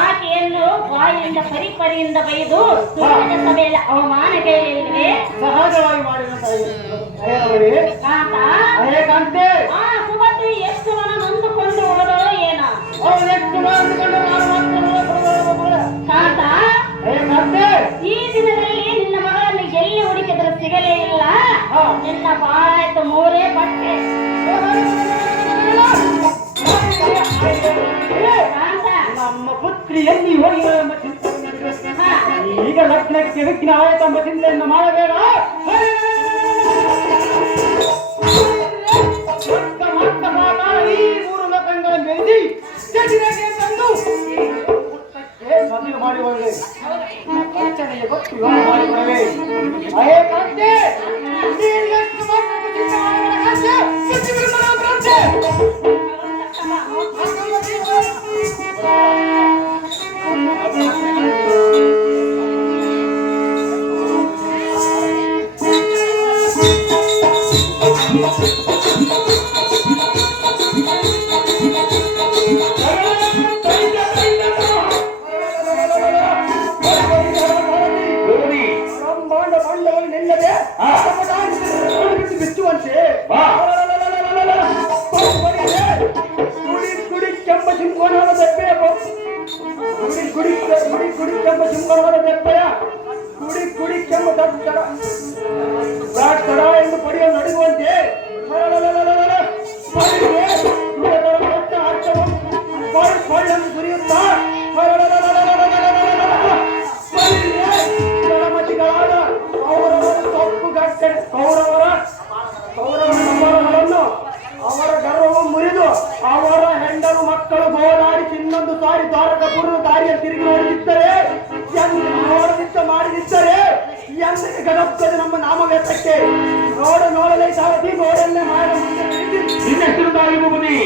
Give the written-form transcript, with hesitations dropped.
ಆಕೆಯನ್ನು ಬಾಯಿಯಿಂದ ಪರಿಪರಿಯಿಂದ ಬೈದು ಸುಳ್ಳಿನ ಸಭೆಯಲ್ಲಿ ಅವಮಾನ ಕೇಳಿಲ್ವೇ? ಸಹಜವಾಗಿ ಸುಭದ್ರಿ ಎಷ್ಟು ಮನ ನೊಂದುಕೊಂಡು ಹೋದಳು ಏನ ಕಾಂತ, ಈ ದಿನದಲ್ಲಿ ನಿನ್ನ ಮಗಳನ್ನು ಎಲ್ಲಿ ಹುಡುಕಿದ್ರು ಸಿಗಲೇ ಇಲ್ಲ. ನಿನ್ನ ಬಾಳಾಯ್ತು ಮೂರೇ ಬಟ್ಟೆ. ನಮ್ಮ ಪುತ್ರಿಯಲ್ಲಿ ಹೋಗಿರುವ ಈಗ ಲಗ್ನಕ್ಕೆ ವಿಘ್ನ ಆಯ್ತೆಂಬ ಚಿಂತೆಯನ್ನು ಮಾಡಬೇಡ. ಈ ಮೂರು ಲೋಕಗಳ ಮೇಲಿ ತಂದು ಮದುವೆ ಮಾಡಿಕೊಳ್ಳೆ. ರಚನೆಯ ಗೊತ್ತು ಮಾಡಿಕೊಳ್ಳೆ. ಅಹೇ ಕಾಂತೆ, ಎಂದು ಪಡೆಯ ನಡುವಂತೆ ಸುರಿಯುತ್ತಾ ಮತಿಗಳಾದ ಕೌರವರನ್ನು ಅವರ ಗರ್ವವು ಮುರಿದು ಅವರ ಹೆಂಡರು ಮಕ್ಕಳು ಗೋಳಾಡಿ ಇನ್ನೊಂದು ಸಾರಿ ದ್ವಾರಕಪುರದ ದಾರಿಯಲ್ಲಿ ತಿರುಗಿ ಮಾಡಿದಿದ್ದರೆ ಎಂದಿಗೆ ಗಡಪ್ಪದು ನಮ್ಮ ನಾಮವ್ಯರ್ಥಕ್ಕೆ ನೋಡಲೇ ಸಾವತಿ ನೋಡನ್ನೇ ಮಾಡ ಇನ್ನೆಷ್ಟು ದಾರಿ ಮುಗುದಿ